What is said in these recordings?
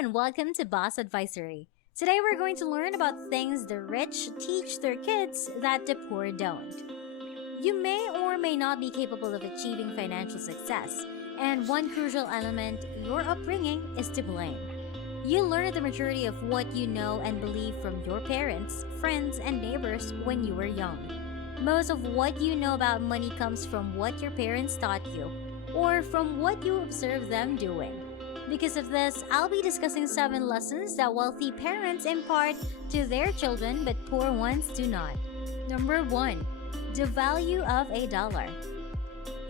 and welcome to Boss Advisory. Today we're going to learn about things the rich teach their kids that the poor don't. You may or may not be capable of achieving financial success, and one crucial element, your upbringing, is to blame. You learn the majority of what you know and believe from your parents, friends, and neighbors when you were young. Most of what you know about money comes from what your parents taught you, or from what you observe them doing. Because of this, I'll be discussing 7 lessons that wealthy parents impart to their children but poor ones do not. Number 1. The value of a dollar.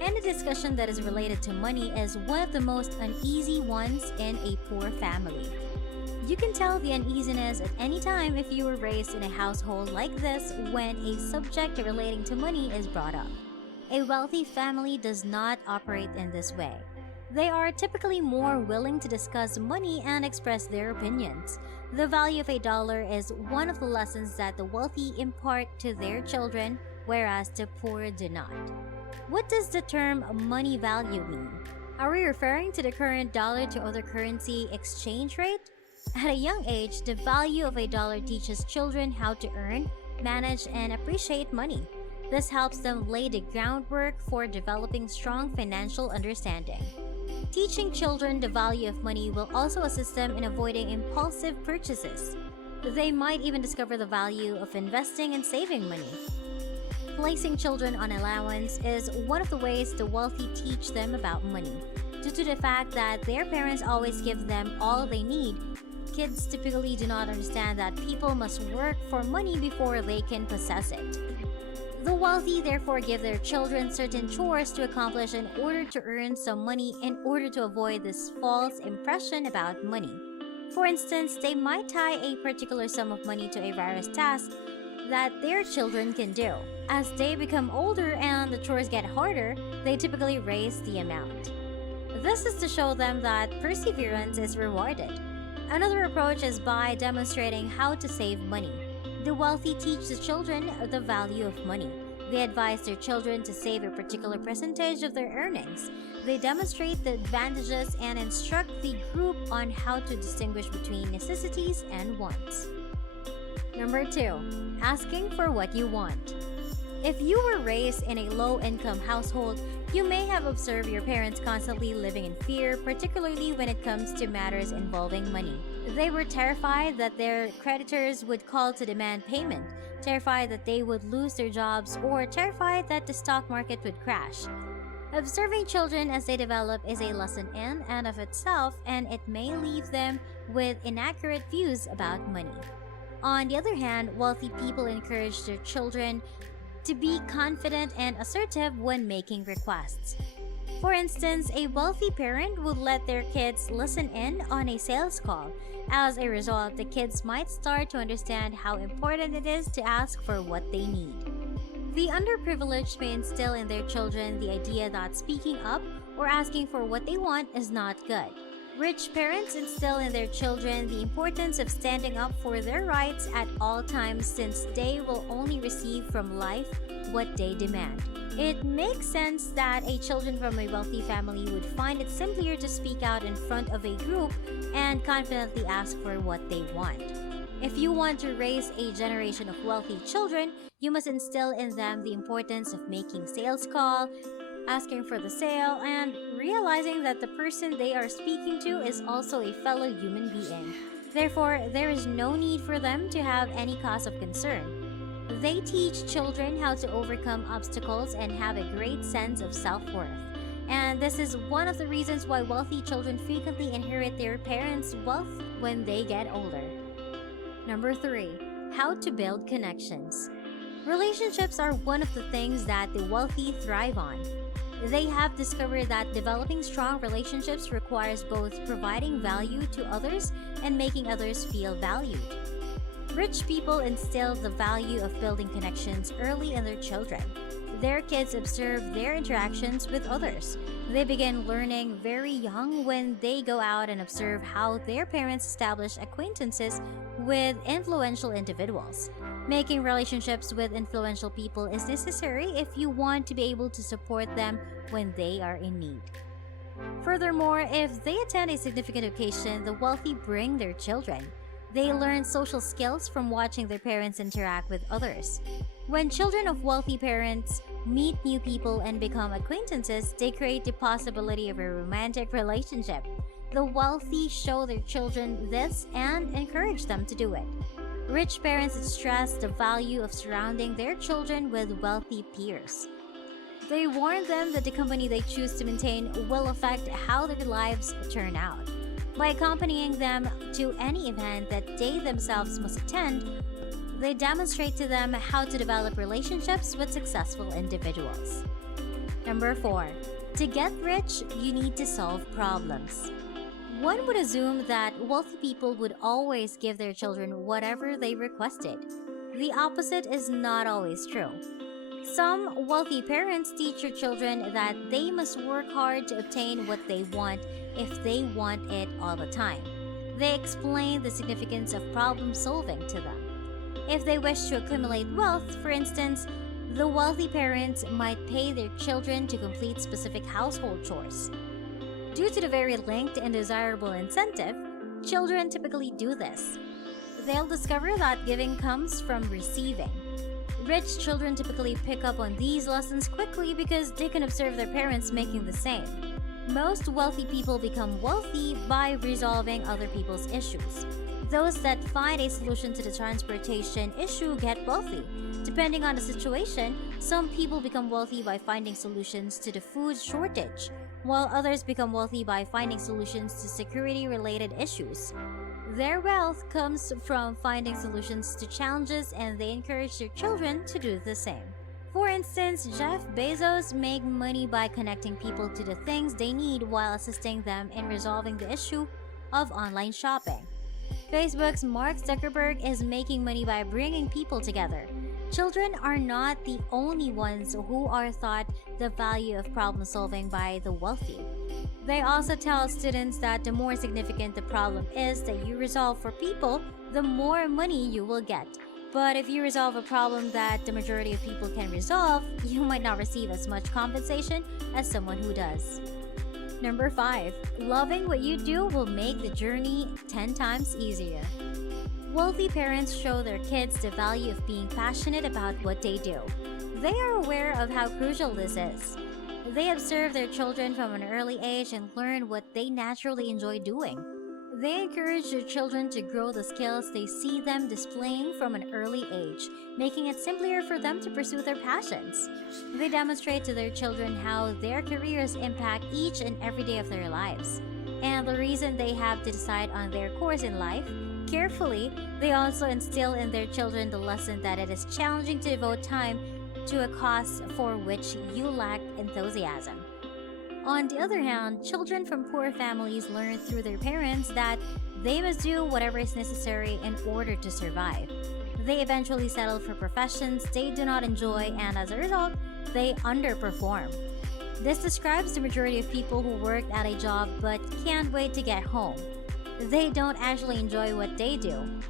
Any discussion that is related to money is one of the most uneasy ones in a poor family. You can tell the uneasiness at any time if you were raised in a household like this when a subject relating to money is brought up. A wealthy family does not operate in this way. They are typically more willing to discuss money and express their opinions. The value of a dollar is one of the lessons that the wealthy impart to their children, whereas the poor do not. What does the term money value mean? Are we referring to the current dollar to other currency exchange rate? At a young age, the value of a dollar teaches children how to earn, manage, and appreciate money. This helps them lay the groundwork for developing strong financial understanding. Teaching children the value of money will also assist them in avoiding impulsive purchases. They might even discover the value of investing and saving money. Placing children on allowance is one of the ways the wealthy teach them about money. Due to the fact that their parents always give them all they need, kids typically do not understand that people must work for money before they can possess it. The wealthy therefore give their children certain chores to accomplish in order to earn some money in order to avoid this false impression about money. For instance, they might tie a particular sum of money to a various task that their children can do. As they become older and the chores get harder, they typically raise the amount. This is to show them that perseverance is rewarded. Another approach is by demonstrating how to save money. The wealthy teach the children the value of money. They advise their children to save a particular percentage of their earnings. They demonstrate the advantages and instruct the group on how to distinguish between necessities and wants. Number 2. Asking for what you want. If you were raised in a low-income household, you may have observed your parents constantly living in fear, particularly when it comes to matters involving money. They were terrified that their creditors would call to demand payment, terrified that they would lose their jobs, or terrified that the stock market would crash. Observing children as they develop is a lesson in and of itself, and it may leave them with inaccurate views about money. On the other hand, wealthy people encourage their children to be confident and assertive when making requests. For instance, a wealthy parent would let their kids listen in on a sales call. As a result, the kids might start to understand how important it is to ask for what they need. The underprivileged may instill in their children the idea that speaking up or asking for what they want is not good. Rich parents instill in their children the importance of standing up for their rights at all times, since they will only receive from life what they demand. It makes sense that children from a wealthy family would find it simpler to speak out in front of a group and confidently ask for what they want. If you want to raise a generation of wealthy children, you must instill in them the importance of making sales call, asking for the sale, and realizing that the person they are speaking to is also a fellow human being. Therefore, there is no need for them to have any cause of concern. They teach children how to overcome obstacles and have a great sense of self-worth. And this is one of the reasons why wealthy children frequently inherit their parents' wealth when they get older. Number 3. How to build connections. Relationships are one of the things that the wealthy thrive on. They have discovered that developing strong relationships requires both providing value to others and making others feel valued. Rich people instill the value of building connections early in their children. Their kids observe their interactions with others. They begin learning very young when they go out and observe how their parents establish acquaintances with influential individuals. Making relationships with influential people is necessary if you want to be able to support them when they are in need. Furthermore, if they attend a significant occasion, the wealthy bring their children. They learn social skills from watching their parents interact with others. When children of wealthy parents meet new people and become acquaintances, they create the possibility of a romantic relationship. The wealthy show their children this and encourage them to do it. Rich parents stress the value of surrounding their children with wealthy peers. They warn them that the company they choose to maintain will affect how their lives turn out. By accompanying them to any event that they themselves must attend, they demonstrate to them how to develop relationships with successful individuals. Number 4. To get rich, you need to solve problems. One would assume that wealthy people would always give their children whatever they requested. The opposite is not always true. Some wealthy parents teach their children that they must work hard to obtain what they want if they want it all the time. They explain the significance of problem solving to them. If they wish to accumulate wealth, for instance, the wealthy parents might pay their children to complete specific household chores. Due to the very linked and desirable incentive, children typically do this. They'll discover that giving comes from receiving. Rich children typically pick up on these lessons quickly because they can observe their parents making the same. Most wealthy people become wealthy by resolving other people's issues. Those that find a solution to the transportation issue get wealthy. Depending on the situation, some people become wealthy by finding solutions to the food shortage, while others become wealthy by finding solutions to security-related issues. Their wealth comes from finding solutions to challenges, and they encourage their children to do the same. For instance, Jeff Bezos made money by connecting people to the things they need while assisting them in resolving the issue of online shopping. Facebook's Mark Zuckerberg is making money by bringing people together. Children are not the only ones who are taught the value of problem solving by the wealthy. They also tell students that the more significant the problem is that you resolve for people, the more money you will get. But if you resolve a problem that the majority of people can resolve, you might not receive as much compensation as someone who does. Number 5. Loving what you do will make the journey 10 times easier. Wealthy parents show their kids the value of being passionate about what they do. They are aware of how crucial this is. They observe their children from an early age and learn what they naturally enjoy doing. They encourage their children to grow the skills they see them displaying from an early age, making it simpler for them to pursue their passions. They demonstrate to their children how their careers impact each and every day of their lives, and the reason they have to decide on their course in life. Carefully, they also instill in their children the lesson that it is challenging to devote time to a cause for which you lack enthusiasm. On the other hand, children from poor families learn through their parents that they must do whatever is necessary in order to survive. They eventually settle for professions they do not enjoy, and as a result, they underperform. This describes the majority of people who work at a job but can't wait to get home. They don't actually enjoy what they do.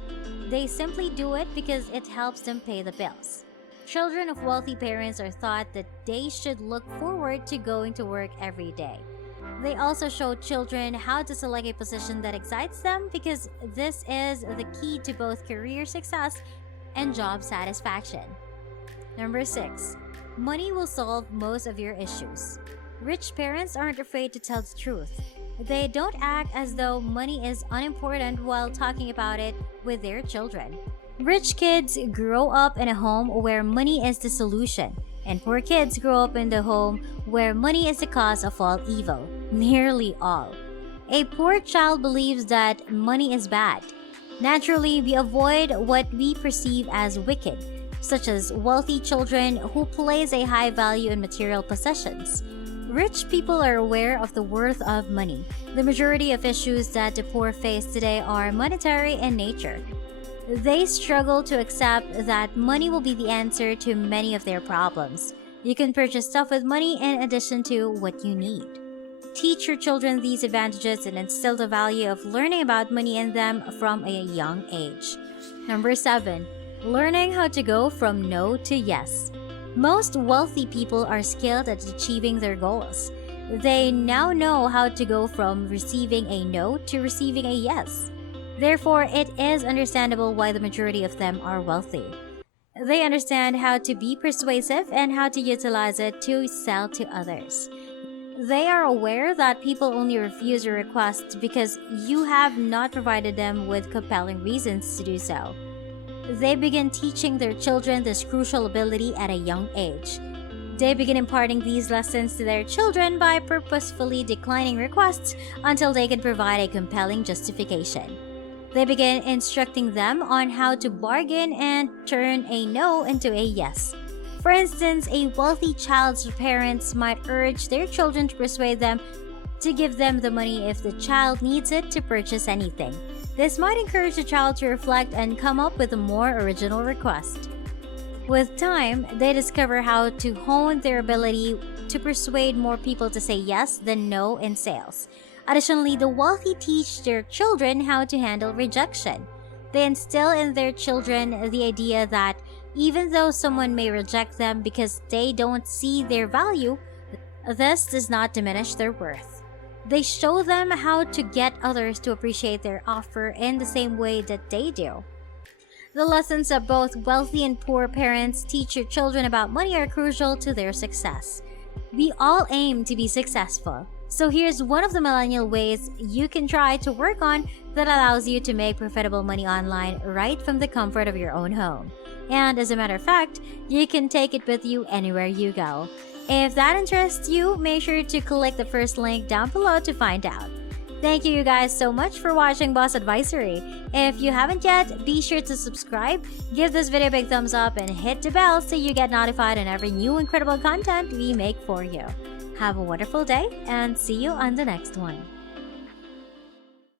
They simply do it because it helps them pay the bills. Children of wealthy parents are taught that they should look forward to going to work every day. They also show children how to select a position that excites them because this is the key to both career success and job satisfaction. Number 6. Money will solve most of your issues. Rich parents aren't afraid to tell the truth. They don't act as though money is unimportant while talking about it with their children. Rich kids grow up in a home where money is the solution, and poor kids grow up in the home where money is the cause of all evil. Nearly all. A poor child believes that money is bad. Naturally, we avoid what we perceive as wicked, such as wealthy children who place a high value in material possessions. Rich people are aware of the worth of money. The majority of issues that the poor face today are monetary in nature. They struggle to accept that money will be the answer to many of their problems. You can purchase stuff with money in addition to what you need. Teach your children these advantages and instill the value of learning about money in them from a young age. Number 7. Learning how to go from no to yes. Most wealthy people are skilled at achieving their goals. They now know how to go from receiving a no to receiving a yes. Therefore, it is understandable why the majority of them are wealthy. They understand how to be persuasive and how to utilize it to sell to others. They are aware that people only refuse your requests because you have not provided them with compelling reasons to do so. They begin teaching their children this crucial ability at a young age. They begin imparting these lessons to their children by purposefully declining requests until they can provide a compelling justification. They begin instructing them on how to bargain and turn a no into a yes. For instance, a wealthy child's parents might urge their children to persuade them to give them the money if the child needs it to purchase anything. This might encourage the child to reflect and come up with a more original request. With time, they discover how to hone their ability to persuade more people to say yes than no in sales. Additionally, the wealthy teach their children how to handle rejection. They instill in their children the idea that even though someone may reject them because they don't see their value, this does not diminish their worth. They show them how to get others to appreciate their offer in the same way that they do. The lessons that both wealthy and poor parents teach your children about money are crucial to their success. We all aim to be successful. So here's one of the millennial ways you can try to work on that allows you to make profitable money online right from the comfort of your own home. And as a matter of fact, you can take it with you anywhere you go. If that interests you, make sure to click the first link down below to find out. Thank you guys so much for watching Boss Advisory. If you haven't yet, be sure to subscribe, give this video a big thumbs up, and hit the bell so you get notified on every new incredible content we make for you. Have a wonderful day and see you on the next one.